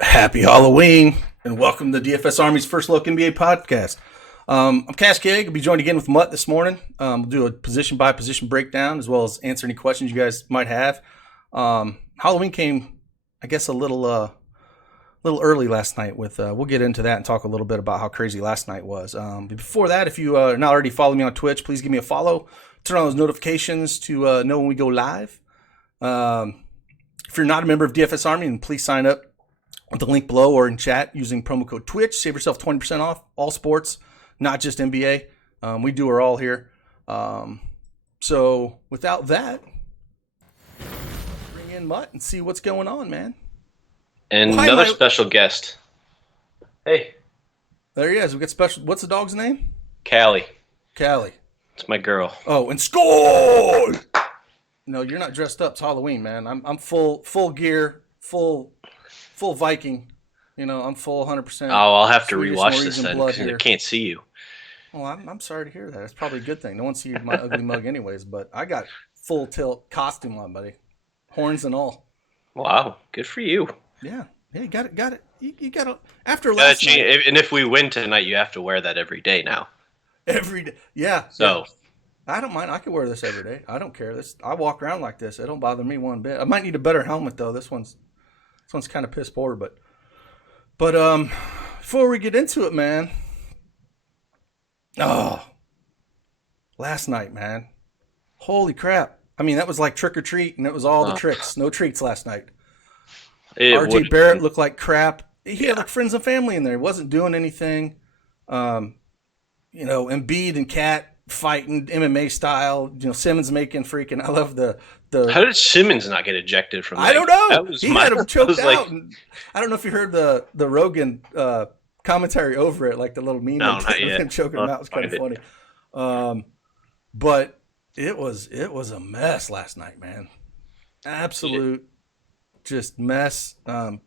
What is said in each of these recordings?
Happy Halloween and welcome to DFS Army's First Look NBA podcast. I'm CashKeg. I'll be joined again with Mutt this morning. We'll do a position by position breakdown as well as answer any questions you guys might have. Halloween came, I guess, a little early last night. We'll get into that and talk a little bit about how crazy last night was. But before that, if you are not already following me on Twitch, please give me a follow. Turn on those notifications to know when we go live. If you're not a member of DFS Army, then please sign up with the link below or in chat using promo code Twitch. Save yourself 20% off all sports, not just NBA. We do our all here. So without that, bring in Mutt and see what's going on, man. And another special guest. Hey. There he is. We got special. What's the dog's name? Callie. Callie. It's my girl. Oh, and score! No, you're not dressed up. It's Halloween, man. I'm full gear, full Viking. You know, I'm full 100%. Oh, I'll have to rewatch this then because I can't see you. Well, I'm sorry to hear that. It's probably a good thing. No one sees my ugly mug anyways, but I got full tilt costume on, buddy. Horns and all. Wow, good for you. Yeah, you got it. You got to, after last night. And if we win tonight, you have to wear that every day now. Every day. Yeah. So. Yeah. I don't mind. I can wear this every day. I don't care. I walk around like this. It don't bother me one bit. I might need a better helmet though. This one's kind of piss poor, but before we get into it, man. Oh, last night, man. Holy crap. I mean, that was like trick or treat, and it was all the tricks. No treats last night. RJ Barrett looked like crap. He had like friends and family in there. He wasn't doing anything. Embiid and Cat fighting MMA style. Simmons making freaking. I love the. How did Simmons not get ejected from that? I don't know. He had him choked out. I don't know if you heard the Rogan commentary over it, like the little meme of him choking him out. It was kind of funny. But it was a mess last night, man. Absolute just mess.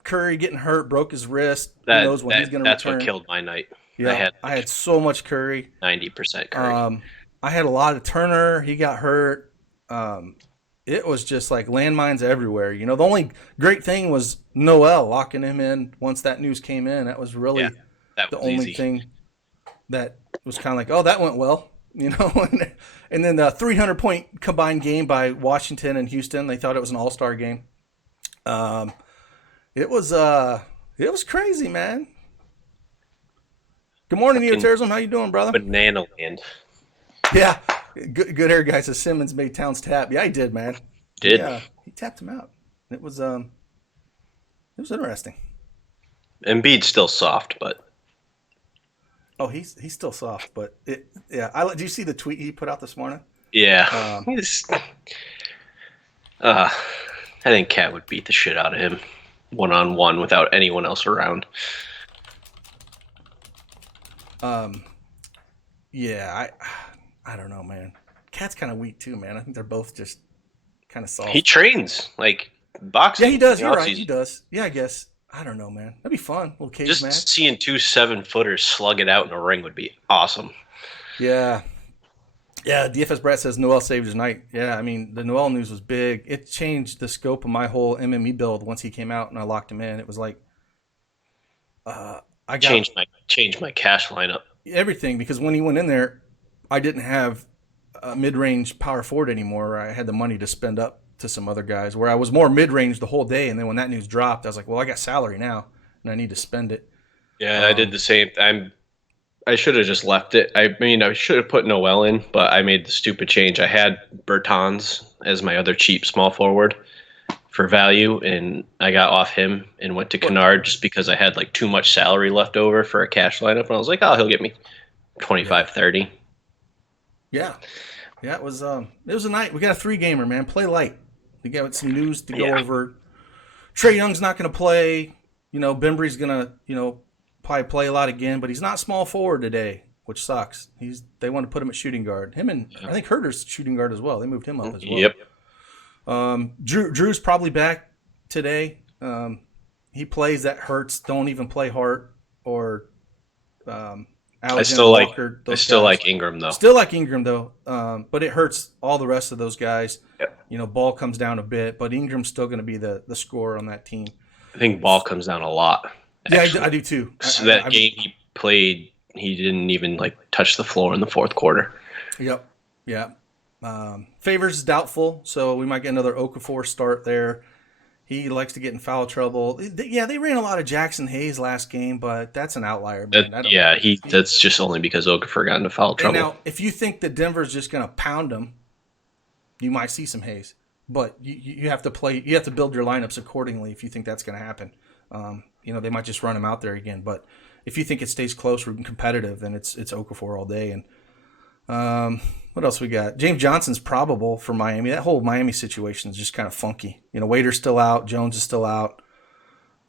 Curry getting hurt, broke his wrist. Who knows when he's going to return. That's what killed my night. Yeah, I had so much Curry. 90% Curry. I had a lot of Turner. He got hurt. It was just like landmines everywhere. You know, the only great thing was Noel locking him in once that news came in. That was really the only thing that was kind of like, oh, that went well. You know, and then the 300-point combined game by Washington and Houston. They thought it was an all-star game. It was crazy, man. Good morning, Neoterrorism. How you doing, brother? Banana land. Yeah. Good air guy says Simmons made Towns tap. Yeah, he did, man. Yeah, he tapped him out. It was interesting. Embiid's still soft, but he's still soft, but do you see the tweet he put out this morning? Yeah. I think Cat would beat the shit out of him one-on-one without anyone else around. I don't know, man. Cat's kind of weak too, man. I think they're both just kind of soft. He trains like boxing. Yeah, he does. You're right. He does. Yeah, I guess. I don't know, man. That'd be fun. A little cage just match. Just seeing 2 7-footers slug it out in a ring would be awesome. Yeah. Yeah, DFS Brett says Noel saved his night. Yeah, I mean, the Noel news was big. It changed the scope of my whole MME build once he came out and I locked him in. It was like I changed my cash lineup. Everything, because when he went in there, I didn't have a mid-range power forward anymore. I had the money to spend up to some other guys where I was more mid-range the whole day. And then when that news dropped, I was like, well, I got salary now and I need to spend it. Yeah, I did the same. I should have just left it. I mean, I should have put Noel in, but I made the stupid change. I had Bertans as my other cheap small forward for value, and I got off him and went to Kennard just because I had like too much salary left over for a cash lineup. And I was like, oh, he'll get me 25, 30. Yeah. Yeah, it was a night. We got a 3-gamer, man. Play light. We got some news to go over. Trae Young's not going to play. You know, Bembry's going to, probably play a lot again, but he's not small forward today, which sucks. They want to put him at shooting guard. Him and I think Herter's shooting guard as well. They moved him up as well. Yep. Drew's probably back today. He plays. That hurts. Don't even play Hart or I still like Ingram though. Still like Ingram though, but it hurts all the rest of those guys. Yep. Ball comes down a bit, but Ingram's still going to be the scorer on that team. I think ball comes down a lot. Actually. Yeah, I do too. So that game he played, he didn't even touch the floor in the fourth quarter. Yep. Yeah. Favors is doubtful, so we might get another Okafor start there. He likes to get in foul trouble. Yeah, they ran a lot of Jackson Hayes last game, but that's an outlier, man. That's just only because Okafor got into foul trouble. And now, if you think that Denver's just going to pound him, you might see some Hayes. But you have to play. You have to build your lineups accordingly if you think that's going to happen. They might just run him out there again. But if you think it stays close or competitive, then it's Okafor all day. And what else we got? James Johnson's probable for Miami. That whole Miami situation is just kind of funky. Waiter's still out. Jones is still out.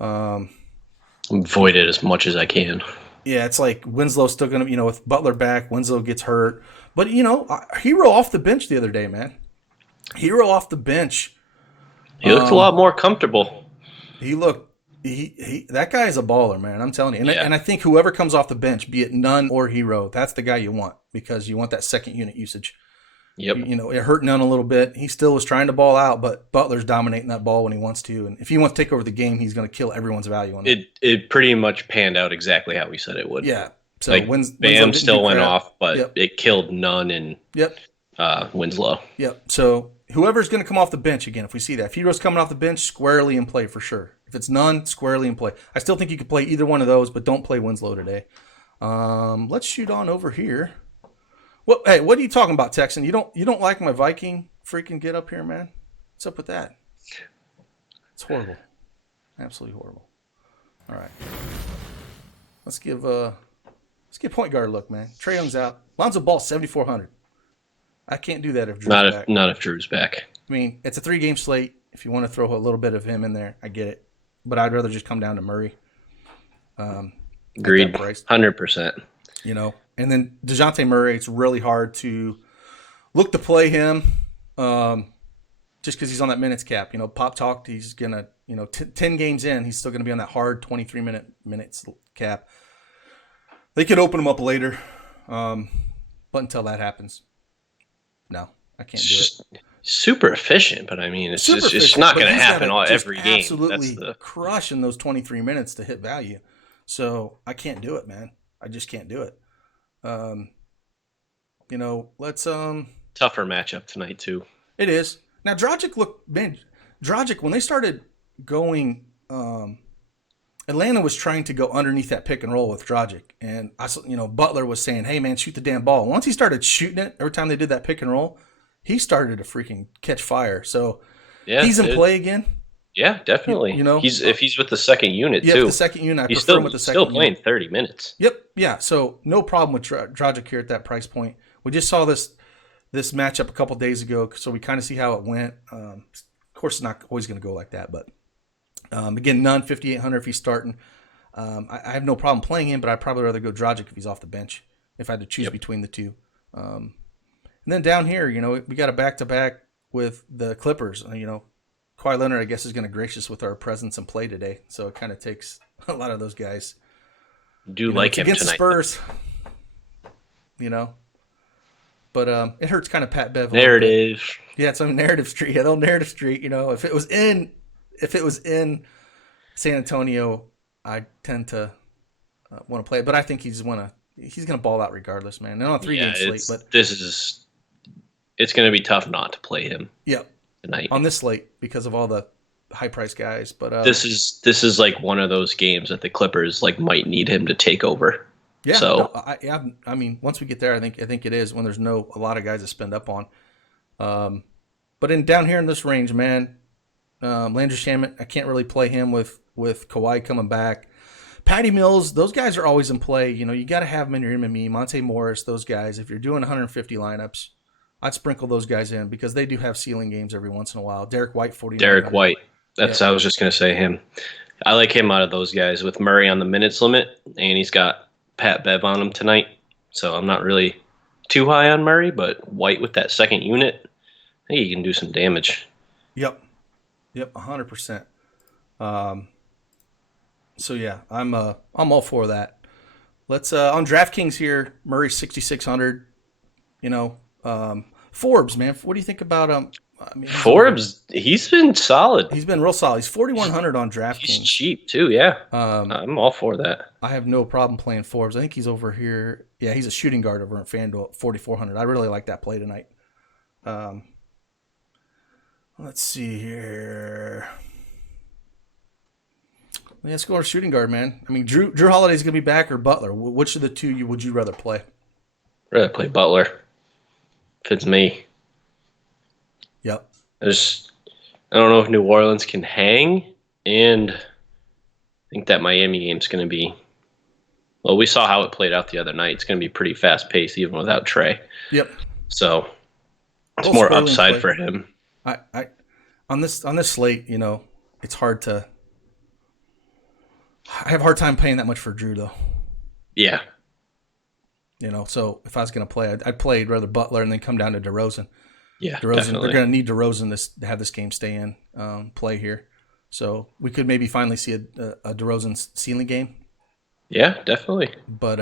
Avoid it as much as I can. Yeah, it's like Winslow's still going to, with Butler back, Winslow gets hurt. But, Hero off the bench the other day, man. Hero off the bench. He looked a lot more comfortable. He looked that guy is a baller, man. I'm telling you. And I think whoever comes off the bench, be it Nunn or Hero, that's the guy you want because you want that second unit usage. Yep. It hurt Nunn a little bit. He still was trying to ball out, but Butler's dominating that ball when he wants to. And if he wants to take over the game, he's going to kill everyone's value on it. It pretty much panned out exactly how we said it would. Yeah. So Bam still went off, but it killed Nunn and Winslow. Yep. So whoever's going to come off the bench again, if we see that. If Hero's coming off the bench, squarely in play for sure. If it's Nunn, squarely in play. I still think you could play either one of those, but don't play Winslow today. Let's shoot on over here. Well, hey, what are you talking about, Texan? You don't like my Viking freaking get up here, man? What's up with that? It's horrible. Absolutely horrible. All right. Let's give point guard a look, man. Trae Young's out. Lonzo Ball 7,400. I can't do that if Drew's back. Not if Drew's back. I mean, it's a 3-game slate. If you want to throw a little bit of him in there, I get it. But I'd rather just come down to Murray. Agreed. 100%. And then DeJounte Murray, it's really hard to look to play him just because he's on that minutes cap. Pop talked, he's going to, 10 games in, he's still going to be on that hard 23-minutes cap. They could open him up later. But until that happens, no, I can't do it. Super efficient, but I mean, it's not going to happen every game. Absolutely crush in those 23 minutes to hit value. So I can't do it, man. I just can't do it. Let's tougher matchup tonight too. It is. Now Dragic, when they started going, Atlanta was trying to go underneath that pick and roll with Dragic, and Butler was saying, "Hey man, shoot the damn ball." Once he started shooting it, every time they did that pick and roll, he started to freaking catch fire. So he's in play again. Yeah, definitely. If he's with the second unit too. Yeah, the second unit. I prefer him with the second unit. Still playing 30 minutes. Yep. Yeah. So no problem with Dragic here at that price point. We just saw this matchup a couple days ago, so we kind of see how it went. Of course, it's not always going to go like that, but again, Nunn 5,800 if he's starting. I have no problem playing him, but I'd probably rather go Dragic if he's off the bench if I had to choose between the two. And then down here, we got a back-to-back with the Clippers. Kawhi Leonard, I guess, is going to gracious with our presence and play today. So it kind of takes a lot of those guys. Like him against tonight. Spurs, But it hurts kind of Pat Bev. Narrative. Yeah, it's on Narrative Street. Yeah, Narrative Street. If it was in San Antonio, I tend to want to play it. But I think he's going to ball out regardless, man. They're on a 3-game slate, but it's going to be tough not to play him. Yeah. Tonight on this slate because of all the high price guys, but this is like one of those games that the Clippers might need him to take over. Yeah, so I mean, once we get there, I think it is when there's a lot of guys to spend up on. But down here in this range, man, Landry Shamet, I can't really play him with Kawhi coming back. Patty Mills, those guys are always in play. You got to have them in your MME. Monte Morris, those guys. If you're doing 150 lineups. I'd sprinkle those guys in because they do have ceiling games every once in a while. Derek White, 40. Derek White. I was just going to say him. I like him out of those guys with Murray on the minutes limit, and he's got Pat Bev on him tonight. So I'm not really too high on Murray, but White with that second unit, I think he can do some damage. Yep, 100%. So yeah, I'm all for that. Let's on DraftKings here, Murray 6,600. Forbes, man, what do you think about I mean, Forbes, he's been solid. He's been real solid. He's 4,100 on DraftKings. He's cheap too, yeah. I'm all for that. I have no problem playing Forbes. I think he's over here. Yeah, he's a shooting guard over at FanDuel, 4,400. I really like that play tonight. Let's see here. Let's go to shooting guard, man. I mean, Drew Holiday's gonna be back or Butler. Which of the two would you rather play? Rather play Butler. If it's me. Yep. I don't know if New Orleans can hang, and I think that Miami game's going to be. Well, we saw how it played out the other night. It's going to be pretty fast paced, even without Trey. Yep. So it's more upside for him. On this slate, it's hard to. I have a hard time paying that much for Drew, though. Yeah. So if I was going to play, I'd play rather Butler and then come down to DeRozan. Yeah, DeRozan, definitely. They're going to need DeRozan to have this game stay in play here. So we could maybe finally see a DeRozan ceiling game. Yeah, definitely. But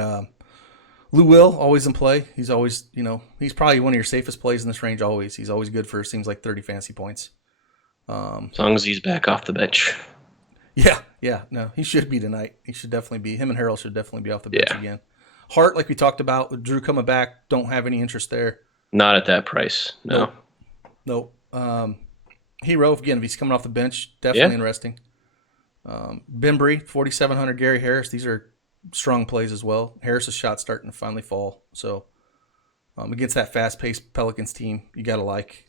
Lou Will, always in play. He's always, he's probably one of your safest plays in this range always. He's always good for, seems like, 30 fantasy points. As long as he's back off the bench. Yeah. No, he should be tonight. He should definitely be. Him and Harrell should definitely be off the bench again. Hart, like we talked about, with Drew coming back, don't have any interest there. Not at that price, no. Nope. Hero, again, if he's coming off the bench, definitely interesting. Bembry, 4,700, Gary Harris. These are strong plays as well. Harris's shot's starting to finally fall. So against that fast-paced Pelicans team, you gotta like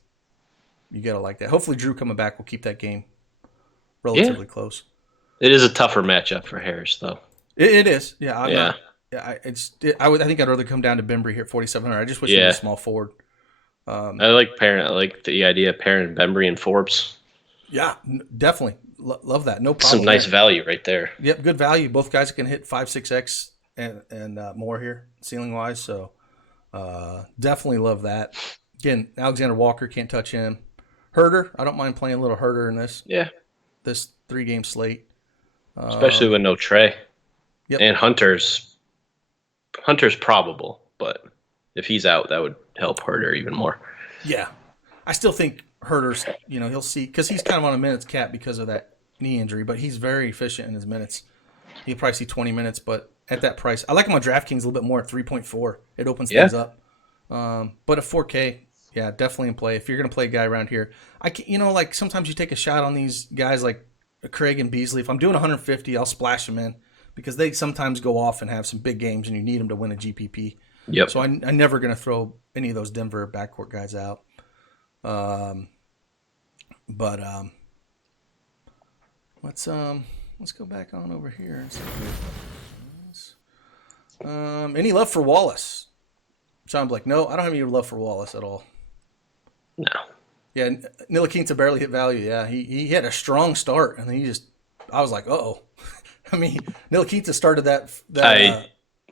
that. Hopefully Drew coming back will keep that game relatively close. It is a tougher matchup for Harris, though. It is. Yeah. I think I'd rather come down to Bembry here at 4,700. I just wish he was a small forward. I like the idea of pairing Bembry and Forbes. Yeah, definitely. Love that. No problem. Some nice value right there. Yep, good value. Both guys can hit 5-6x and more here, ceiling wise. So definitely love that. Again, Alexander Walker, can't touch him. Herder, I don't mind playing a little Herder in this. Yeah. This 3-game slate. Especially with no Trey. Yep. And Hunter's probable, but if he's out, that would help Herder even more. Yeah. I still think Herder's, he'll see, because he's kind of on a minutes cap because of that knee injury, but he's very efficient in his minutes. He'll probably see 20 minutes, but at that price, I like him on DraftKings a little bit more at 3.4. It opens things up. But at 4K, yeah, definitely in play. If you're going to play a guy around here, like sometimes you take a shot on these guys like Craig and Beasley. If I'm doing 150, I'll splash them in because they sometimes go off and have some big games and you need them to win a GPP. Yep. So I'm never going to throw any of those Denver backcourt guys out. Let's go back on over here and see any love for Wallace? Sean's like, no, I don't have any love for Wallace at all. No. Yeah, Ntilikina barely hit value. Yeah, he had a strong start, and then I was like, uh-oh. I mean, Ntilikina started that.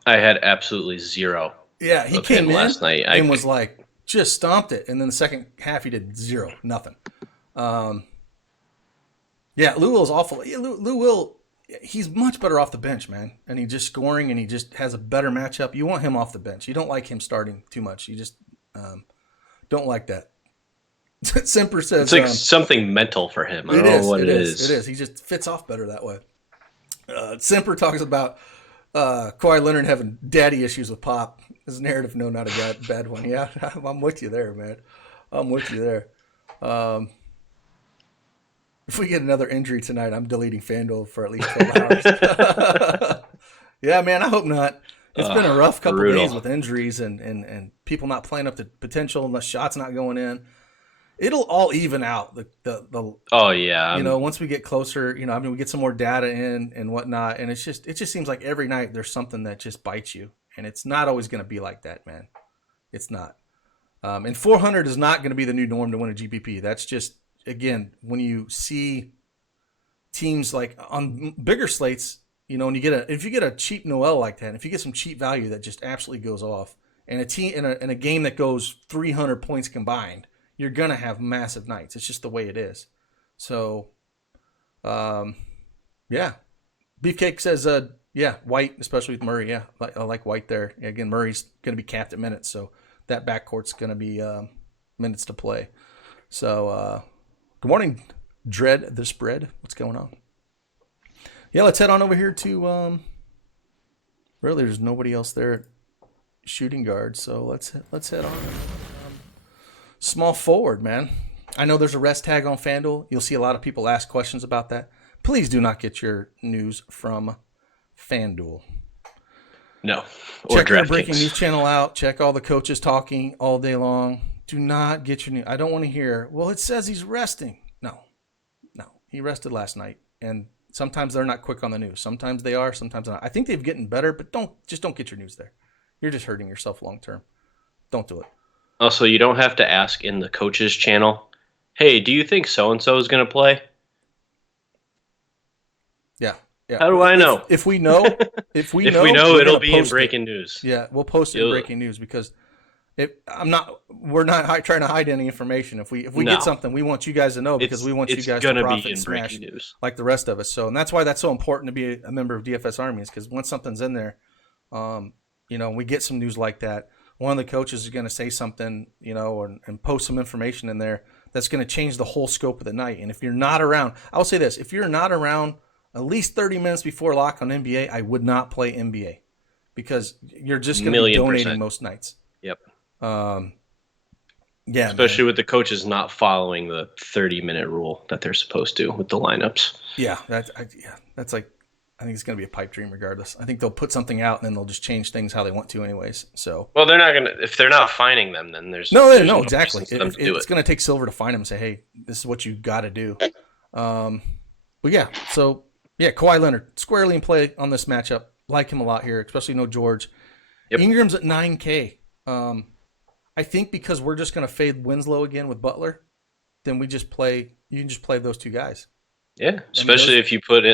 I had absolutely zero. Yeah, he came in last night and was like, just stomped it. And then the second half, he did zero, nothing. Yeah, Lou Will's awful. Lou Will, he's much better off the bench, man. And he's just scoring, and he just has a better matchup. You want him off the bench. You don't like him starting too much. You just don't like that. Semper says it's like something mental for him. I don't know what it is. It is. He just fits off better that way. Semper talks about Kawhi Leonard having daddy issues with Pop. His narrative, no, not a bad one. Yeah, I'm with you there, man. I'm with you there. If we get another injury tonight, I'm deleting FanDuel for at least 12 hours. Yeah, man, I hope not. It's been a rough couple days with injuries and people not playing up to potential and the shots not going in. It'll all even out. Oh yeah. Once we get closer, we get some more data in and whatnot, and it just seems like every night there's something that just bites you, and it's not always going to be like that, man. It's not. And 400 is not going to be the new norm to win a GPP. That's just, again, when you see teams like on bigger slates, when if you get a cheap Noel like that, if you get some cheap value that just absolutely goes off, and a team in a game that goes 300 points combined, you're going to have massive nights. It's just the way it is. So, yeah. Beefcake says, White, especially with Murray. Yeah, I like White there. Again, Murray's going to be capped at minutes, so that backcourt's going to be minutes to play. So, good morning, Dread the Spread. What's going on? Yeah, let's head on over here to. Really, there's nobody else there at shooting guard, so let's head on. Small forward, man. I know there's a rest tag on FanDuel. You'll see a lot of people ask questions about that. Please do not get your news from FanDuel. No. Or Check your DraftKings. breaking news channel out. Check all the coaches talking all day long. Do not get your news. I don't want to hear, well, it says he's resting. No. He rested last night. And sometimes they're not quick on the news. Sometimes they are, sometimes not. I think they've gotten better, but don't get your news there. You're just hurting yourself long term. Don't do it. Also, you don't have to ask in the coaches channel, hey, do you think so-and-so is going to play? Yeah. How do I know? If we know, it'll be in breaking news. Yeah, we'll post it in breaking news because we're not trying to hide any information. If we get something, we want you guys to know because we want you guys to profit and smash like the rest of us. So, and that's why that's so important to be a member of DFS Army is because once something's in there, we get some news like that. One of the coaches is going to say something, and post some information in there that's going to change the whole scope of the night. And if you're not around, I will say this, if you're not around at least 30 minutes before lock on NBA, I would not play NBA because you're just going to be donating most nights. Yep. Yeah. Especially with the coaches not following the 30-minute rule that they're supposed to with the lineups. Yeah. That's like, I think it's going to be a pipe dream regardless. I think they'll put something out and then they'll just change things how they want to anyways. So. Well, they're not going to, if they're not fining them, then there's no, exactly. It's going to take Silver to find them and say, hey, this is what you got to do. But yeah, so yeah, Kawhi Leonard squarely in play on this matchup. Like him a lot here, especially no George. Yep. Ingram's at 9K. I think because we're just going to fade Winslow again with Butler, then you can just play those two guys. Yeah, especially if you plug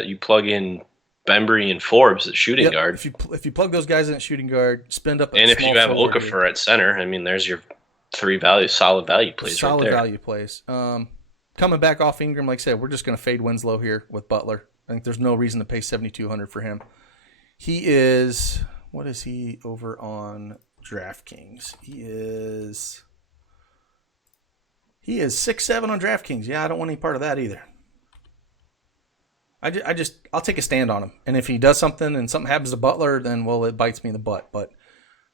in Bembry and Forbes at shooting guard. If you plug those guys in at shooting guard, spend up. And if you have Okafor at center, I mean, there's your solid value plays. Solid right there. Value plays. Coming back off Ingram, like I said, we're just going to fade Winslow here with Butler. I think there's no reason to pay $7,200 for him. He is what is he over on DraftKings? He is 6'7" on DraftKings. Yeah, I don't want any part of that either. I'll take a stand on him. And if he does something and something happens to Butler, then, well, it bites me in the butt. But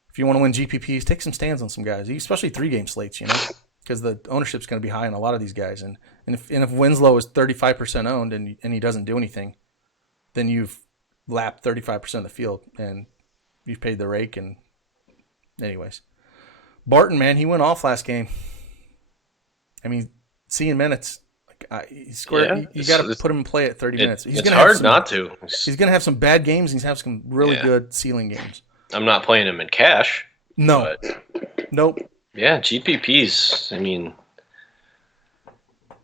if you want to win GPPs, take some stands on some guys, especially 3-game slates, because the ownership's going to be high on a lot of these guys. And if Winslow is 35% owned and he doesn't do anything, then you've lapped 35% of the field and you've paid the rake. And anyways, Barton, man, he went off last game. I mean, seeing minutes. He's square. You got to put him in play at 30 minutes. It's hard not to. He's going to have some bad games. He's going to have some really good ceiling games. I'm not playing him in cash. No. Nope. Yeah, GPPs. I mean,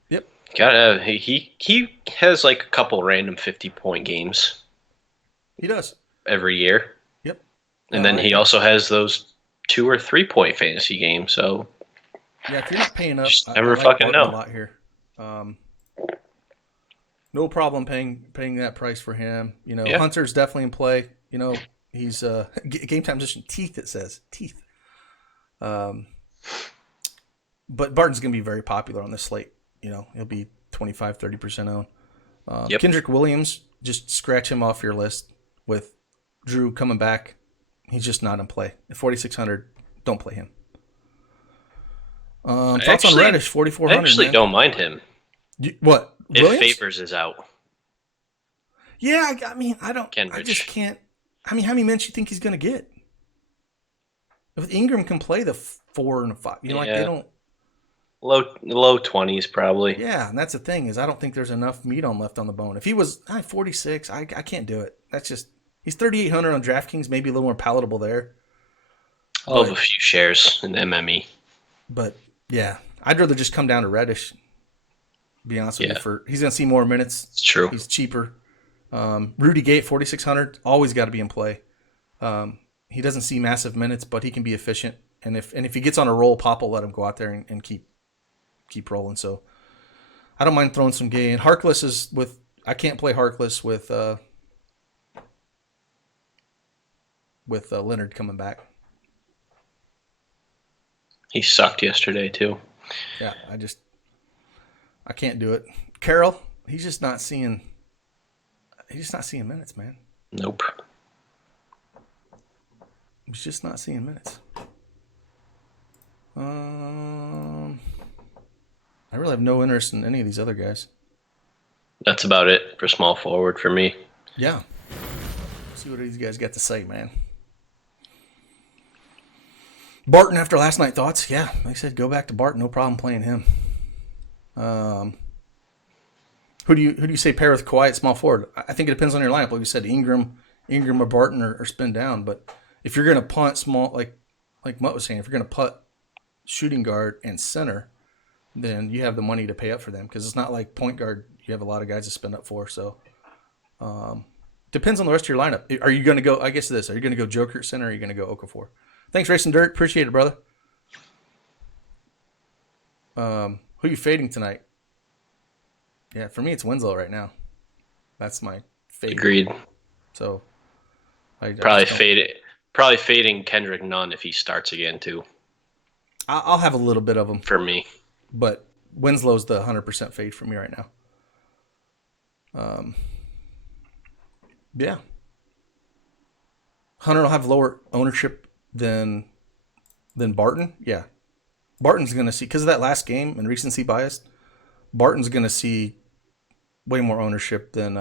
yep. He has like a couple random 50-point games. He does every year. Yep. And then he also has those 2 or 3-point fantasy games. So yeah, if you're not paying up, just never fucking know. A lot here. No problem paying that price for him. Hunter's definitely in play. He's game time position teeth. It says teeth. But Barton's gonna be very popular on this slate. He'll be 25-30% owned. Kendrick Williams, just scratch him off your list with Drew coming back. He's just not in play. At 4,600, don't play him. Thoughts on Reddish, 4,400. I actually don't mind him. What? If Favors is out. Yeah, I mean, I don't. Kenrich. I just can't. I mean, how many minutes you think he's going to get? If Ingram can play the 4 and 5, like they don't. Low 20s probably. Yeah, and that's the thing is I don't think there's enough meat left on the bone. If he was 46, I can't do it. That's just he's 3,800 on DraftKings, maybe a little more palatable there. I'll have a few shares in MME. But yeah, I'd rather just come down to Reddish. To be honest with you, he's going to see more minutes. It's true. He's cheaper. Rudy Gay, 4,600, always got to be in play. He doesn't see massive minutes, but he can be efficient. And if he gets on a roll, Pop will let him go out there and keep rolling. So I don't mind throwing some Gay in. Harkless is with. I can't play Harkless with Leonard coming back. He sucked yesterday too. Yeah, I can't do it. Carroll, he's just not seeing minutes, man. Nope. He's just not seeing minutes. I really have no interest in any of these other guys. That's about it for small forward for me. Yeah. See what these guys got to say, man. Barton, after last night, thoughts? Yeah, like I said, go back to Barton. No problem playing him. Who do you say pair with Kawhi at small forward? I think it depends on your lineup. Like you said, Ingram or Barton or spin down. But if you're going to punt small, like Mutt was saying, if you're going to punt shooting guard and center, then you have the money to pay up for them because it's not like point guard. You have a lot of guys to spend up for. So depends on the rest of your lineup. Are you going to go? I guess this. Are you going to go Joker at center? Or are you going to go Okafor? Thanks, Racing Dirt. Appreciate it, brother. Who you fading tonight? Yeah, for me, it's Winslow right now. That's my fade. Agreed. So, probably fading Kendrick Nunn if he starts again too. I'll have a little bit of him for me, but Winslow's the 100% fade for me right now. Yeah. Hunter will have lower ownership than Barton. Yeah, Barton's going to see, because of that last game and recency bias, Barton's going to see way more ownership than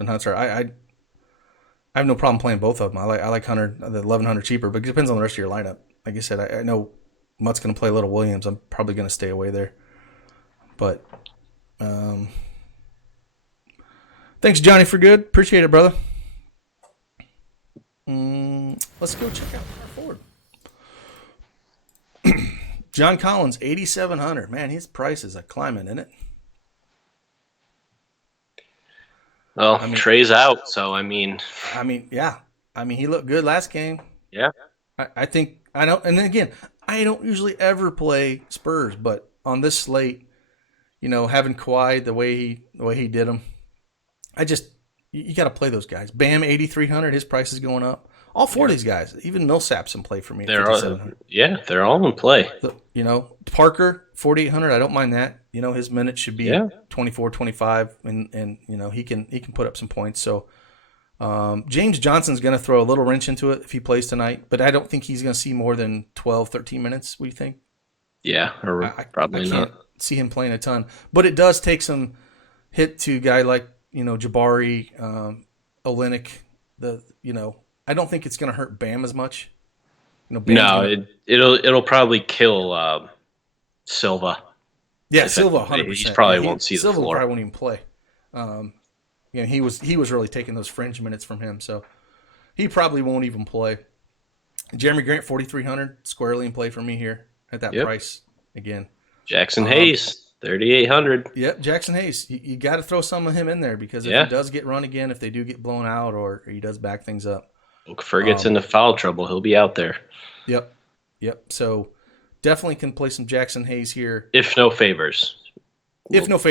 Hunter. I have no problem playing both of them. I like Hunter, the 1100 cheaper, but it depends on the rest of your lineup. Like I said, I know Mutt's going to play Little Williams. I'm probably going to stay away there. But thanks, Johnny, for good. Appreciate it, brother. Let's go check out our forward. John Collins, 8,700. Man, his price is a climbing, isn't it? Well, Trey's out, so yeah. He looked good last game. Yeah. I think I don't. And then again, I don't usually ever play Spurs, but on this slate, having Kawhi the way he did them, you got to play those guys. Bam, 8,300. His price is going up. All four of these guys, even Millsap's in play for me. They're all in play. Parker, 4,800. I don't mind that. His minutes should be 24, 25, and he can put up some points. So James Johnson's going to throw a little wrench into it if he plays tonight, but I don't think he's going to see more than 12, 13 minutes. What do you think? Yeah, probably I not. Can't see him playing a ton, but it does take some hit to a guy like Jabari, Olynyk. I don't think it's going to hurt Bam as much. It'll probably kill Silva. Yeah, Silva 100%. He probably won't see the floor. Silva probably won't even play. He was really taking those fringe minutes from him, so he probably won't even play. Jeremy Grant, 4,300, squarely in play for me here at that price again. Jackson Hayes, 3,800. Yep, Jackson Hayes. You got to throw some of him in there because if he does get run again, if they do get blown out or he does back things up. Okafor gets into foul trouble, he'll be out there. Yep. So definitely can play some Jackson Hayes here. If no favors. If there's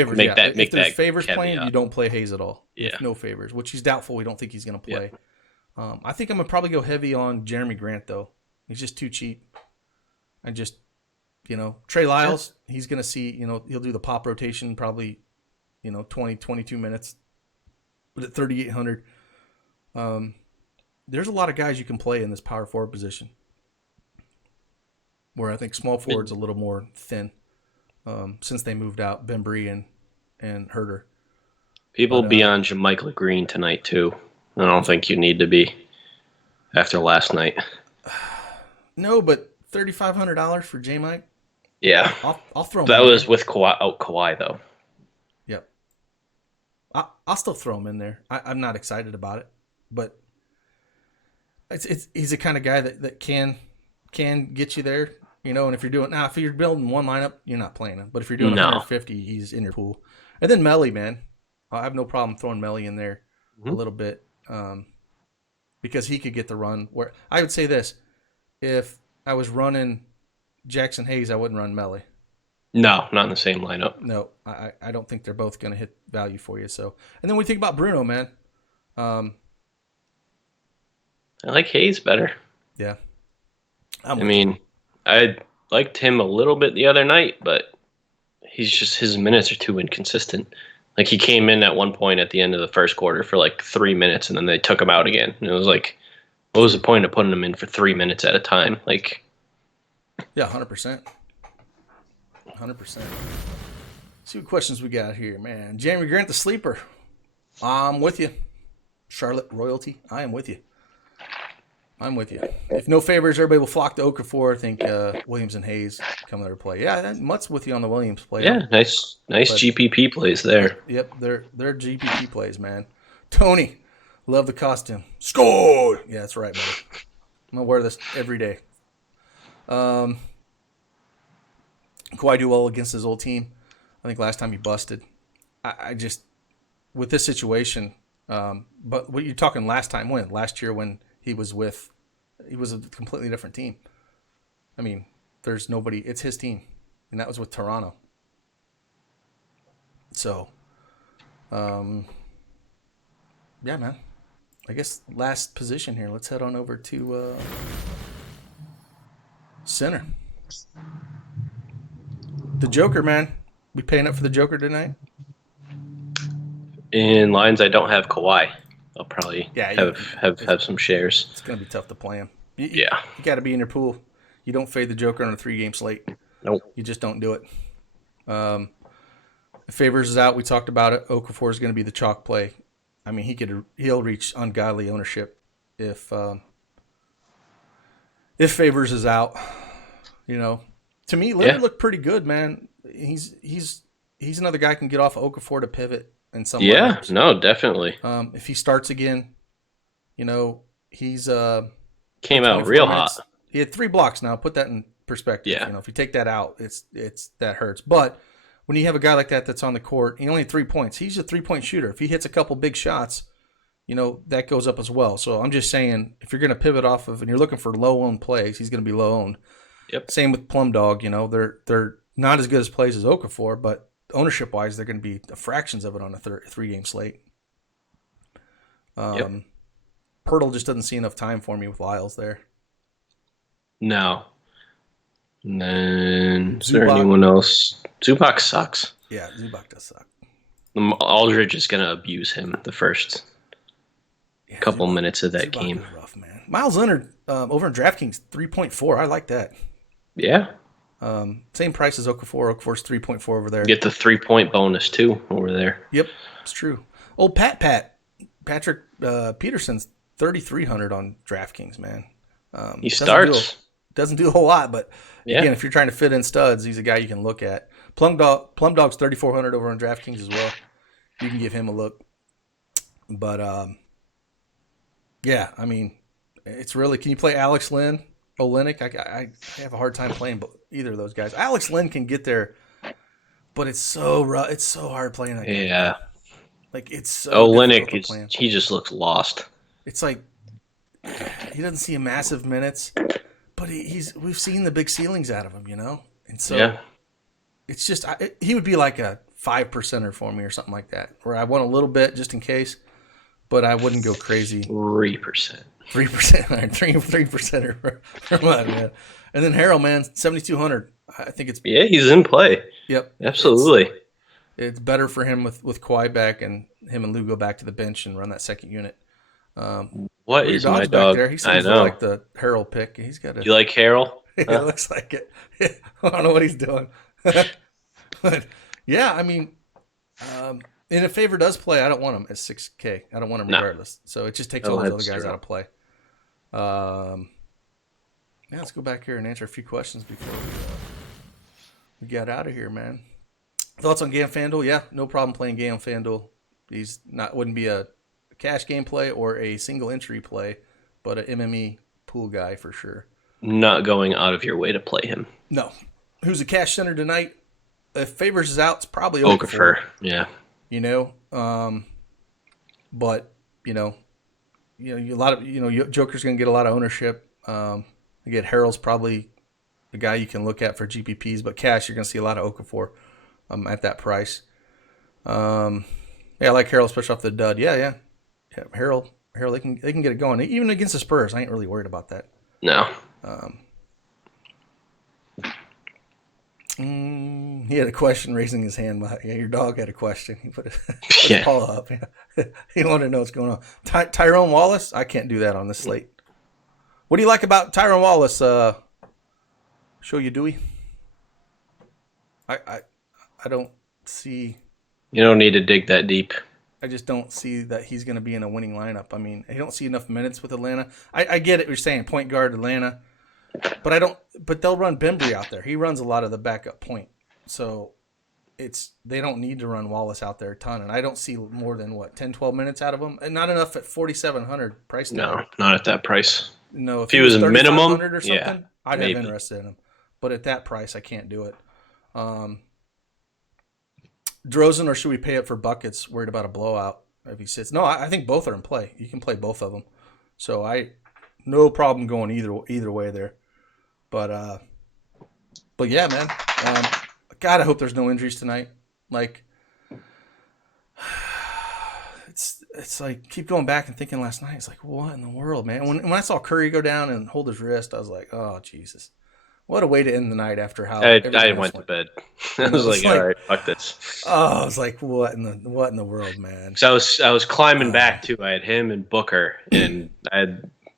favors caveat. playing, you don't play Hayes at all. Yeah. If no favors, which he's doubtful. We don't think he's going to play. Yeah. I think I'm going to probably go heavy on Jeremy Grant, though. He's just too cheap. Trey Lyles, he's going to see, he'll do the pop rotation probably, 20, 22 minutes. But at 3,800, there's a lot of guys you can play in this power forward position where I think small forward's a little more thin since they moved out Bembry and Herter. People be on JaMychal Green tonight, too. I don't think you need to be after last night. No, but $3,500 for J-Mike? Yeah. I'll throw him That in was there. with Kawhi, though. Yep. I'll still throw him in there. I'm not excited about it, but he's the kind of guy that can get you there, and if you're building one lineup, you're not playing him. But if you're doing 150, he's in your pool. And then Melly, man. I have no problem throwing Melly in there a little bit because he could get the run. Where I would say this, if I was running Jackson Hayes, I wouldn't run Melly. No, not in the same lineup. No, I don't think they're both going to hit value for you. So, and then we think about Bruno, man. I like Hayes better. Yeah. I liked him a little bit the other night, but his minutes are too inconsistent. Like he came in at one point at the end of the first quarter for like 3 minutes, and then they took him out again. And it was like, what was the point of putting him in for 3 minutes at a time? Like, yeah, 100%, 100%. See what questions we got here, man. Jeremy Grant, the sleeper. I'm with you. Charlotte royalty. I am with you. I'm with you. If no favors, everybody will flock to Okafor. I think Williams and Hayes come there to play. Yeah, Mutt's with you on the Williams play. yeah, nice but, GPP plays there. Yep, they're GPP plays, man. Tony, love the costume. Score! Yeah, that's right, buddy. I'm going to wear this every day. Kawhi do well against his old team. I think last time he busted. I just, with this situation, but what you're talking last time when? Last year when he was a completely different team. I mean, there's nobody, it's his team. And that was with Toronto. So, yeah, man. I guess last position here. Let's head on over to center. The Joker, man. We paying up for the Joker tonight? In lines, I don't have Kawhi. I'll probably have some shares. It's going to be tough to play him. You got to be in your pool. You don't fade the Joker on a 3-game slate. Nope. You just don't do it. If Favors is out, we talked about it. Okafor is going to be the chalk play. I mean, he'll reach ungodly ownership if Favors is out. You know, to me, Leonard looked pretty good, man. He's another guy who can get off Okafor to pivot in some way. No, definitely. If he starts again, you know, he's came out real hot. He had 3 blocks now. Put that in perspective. Yeah. You know, if you take that out, it's that hurts. But when you have a guy like that that's on the court, he only had 3 points. He's a 3-point shooter. If he hits a couple big shots, you know, that goes up as well. So I'm just saying, if you're going to pivot off of and you're looking for low-owned plays, he's going to be low-owned. Yep. Same with Plum Dog. You know, they're not as good as plays as Okafor, but ownership-wise, they're going to be fractions of it on a 3-game slate. Pirtle just doesn't see enough time for me with Lyles there. No. And then is there anyone else? Zubac sucks. Yeah, Zubac does suck. Aldridge is going to abuse him the first couple minutes of that game. Is rough, man. Miles Leonard over in DraftKings, 3.4. I like that. Yeah. Same price as Okafor. Okafor's 3.4 over there. Get the 3-point bonus too over there. Yep, it's true. Old Patrick Peterson's 3,300 on DraftKings, man. He starts. Doesn't do a whole lot, but again, if you're trying to fit in studs, he's a guy you can look at. Plum Dog's 3,400 over on DraftKings as well. You can give him a look. But yeah, I mean, it's really. Can you play Alex Len, Olynyk? I have a hard time playing either of those guys. Alex Len can get there, but it's so rough. It's so hard playing that game. Yeah, like it's so. Olynyk he just looks lost. It's like he doesn't see massive minutes. But we've seen the big ceilings out of him, you know? And so it's just he would be like a 5%er for me or something like that, where I want a little bit just in case, but I wouldn't go crazy. 3%. 3%. 3%er for Mutt, man. And then Harrell, man, 7,200. I think it's... Yeah, he's in play. Yep. Absolutely. It's better for him with Kawhi back and him and Lou go back to the bench and run that second unit. What is my dog? There? He seems like the Harrell pick. He's got a. You like Harrell? It looks like it. I don't know what he's doing, but yeah, I mean, and if Favor does play, I don't want him at 6K. I don't want him regardless. So it just takes all those other guys out of play. Yeah, let's go back here and answer a few questions before we get out of here, man. Thoughts on Gam FanDuel? Yeah, no problem playing Gam FanDuel. Wouldn't be a cash game play or a single entry play, but an MME pool guy for sure. Not going out of your way to play him. No. Who's a cash center tonight? If Favors is out, it's probably Okafor. Yeah. You know, but a lot of Joker's going to get a lot of ownership. Again, Harrell's probably the guy you can look at for GPPs, but cash you're going to see a lot of Okafor at that price. I like Harrell, especially off the dud. Yeah, Harrell, they can get it going. Even against the Spurs, I ain't really worried about that. No. He had a question raising his hand. Yeah, your dog had a question. He put his Yeah. paw up. Yeah. He wanted to know what's going on. Tyrone Wallace? I can't do that on this slate. What do you like about Tyrone Wallace? Show you Dewey? I don't see. You don't need to dig that deep. I just don't see that he's going to be in a winning lineup. I mean, I don't see enough minutes with Atlanta. I get it. You're saying point guard Atlanta, but I don't. But they'll run Bembry out there. He runs a lot of the backup point, so they don't need to run Wallace out there a ton. And I don't see more than 10, 12 minutes out of him, and not enough at 4,700 price tag. No, not at that price. No, if he was a minimum or something, yeah, I'd maybe. have interest in him. But at that price, I can't do it. Drozen, or should we pay up for buckets? Worried about a blowout if he sits. No, I think both are in play. You can play both of them. So no problem going either way there. But yeah, man. God, I hope there's no injuries tonight. Like, it's like keep going back and thinking last night. It's like, what in the world, man? When I saw Curry go down and hold his wrist, I was like, oh Jesus. What a way to end the night after how I went to bed. I was like, all right, fuck this. Oh, I was like, what in the world, man? So I was climbing back too. I had him and Booker, and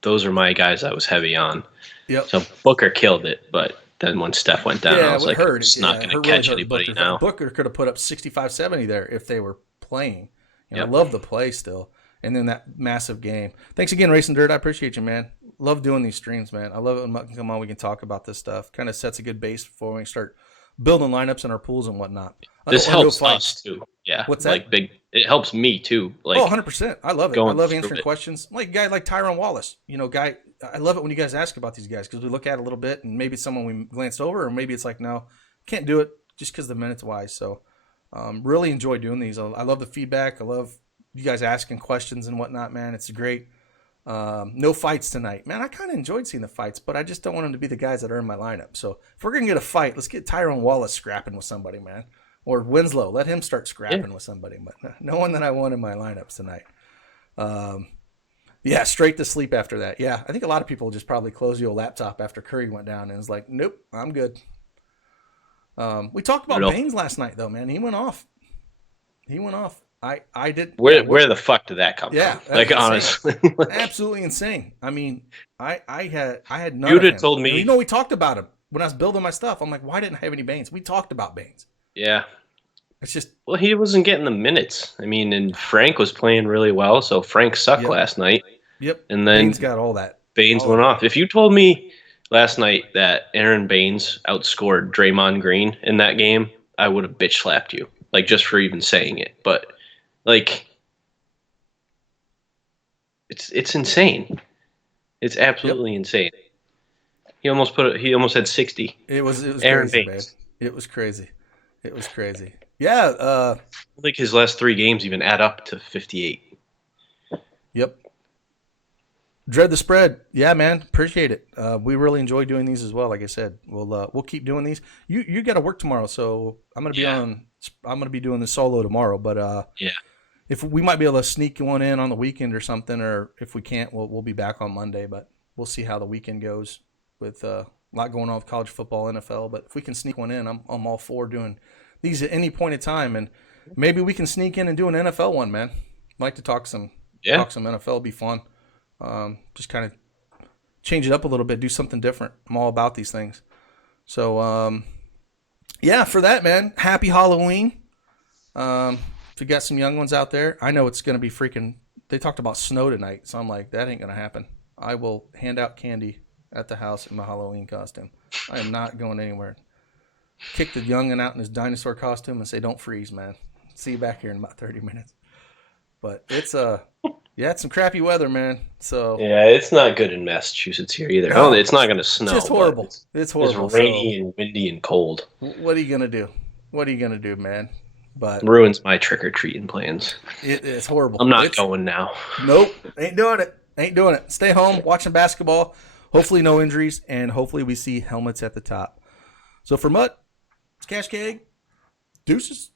those are my guys I was heavy on. Yep. So Booker killed it, but then when Steph went down, I was like, hurt. it's not going to catch anybody Booker. now. Booker could have put up 65, 70 there if they were playing. Yep. I love the play still. And then that massive game. Thanks again, Racing Dirt. I appreciate you, man. Love doing these streams, man. I love it when Mutt can come on. We can talk about this stuff. Kind of sets a good base before we start building lineups in our pools and whatnot. This helps us too. Yeah. What's that? Like it helps me too. Like 100%. I love it. I love answering questions. Like a guy like Tyrone Wallace. I love it when you guys ask about these guys because we look at it a little bit and maybe it's someone we glanced over or maybe it's like, no, can't do it just because the minutes wise. So really enjoy doing these. I love the feedback. I love you guys asking questions and whatnot, man. It's great. No fights tonight, man. I kind of enjoyed seeing the fights, but I just don't want them to be the guys that are in my lineup. So if we're gonna get a fight, let's get Tyrone Wallace scrapping with somebody, man, or Winslow. Let him start scrapping with somebody, but no one that I want in my lineups tonight. Yeah, straight to sleep after that. Yeah, I think a lot of people just probably closed the old laptop after Curry went down and was like, nope, I'm good. We talked about Baines last night, though, man. He went off. I did. Where the fuck did that come from? Like, honestly. Absolutely insane. I mean, I had none You'd of him. have told me. We talked about him when I was building my stuff. I'm like, why didn't I have any Baines? We talked about Baines. Yeah. It's just. Well, he wasn't getting the minutes. I mean, and Frank was playing really well, so Frank sucked last night. Yep. And then Baines got all that. Baines went off. If you told me last night that Aaron Baines outscored Draymond Green in that game, I would have bitch slapped you, like just for even saying it. But like, it's insane. It's absolutely insane. He almost had 60. It was Aaron crazy, Baines. man. It was crazy. Yeah. I think his last 3 games even add up to 58. Yep. Dread the spread. Yeah, man. Appreciate it. We really enjoy doing these as well. Like I said, we'll keep doing these. You got to work tomorrow, so I'm gonna be I'm gonna be doing the solo tomorrow. But if we might be able to sneak one in on the weekend or something, or if we can't, we'll be back on Monday. But we'll see how the weekend goes with a lot going on with college football, NFL. But if we can sneak one in, I'm all for doing these at any point in time, and maybe we can sneak in and do an NFL one, man. I'd like to talk some NFL. It'd be fun. Just kind of change it up a little bit, do something different. I'm all about these things. So, for that, man, happy Halloween. If you got some young ones out there, I know it's going to be freaking, they talked about snow tonight. So I'm like, that ain't going to happen. I will hand out candy at the house in my Halloween costume. I am not going anywhere. Kick the youngin' out in his dinosaur costume and say, don't freeze, man. See you back here in about 30 minutes. But it's it's some crappy weather, man. So yeah, it's not good in Massachusetts here either. It's not going to snow. It's just horrible. It's horrible. It's rainy and windy and cold. What are you gonna do? Man? But ruins my trick or treating plans. It's horrible. I'm not going now. Nope, ain't doing it. Stay home, watching basketball. Hopefully no injuries, and hopefully we see helmets at the top. So for Mutt, it's CashKeg. Deuces.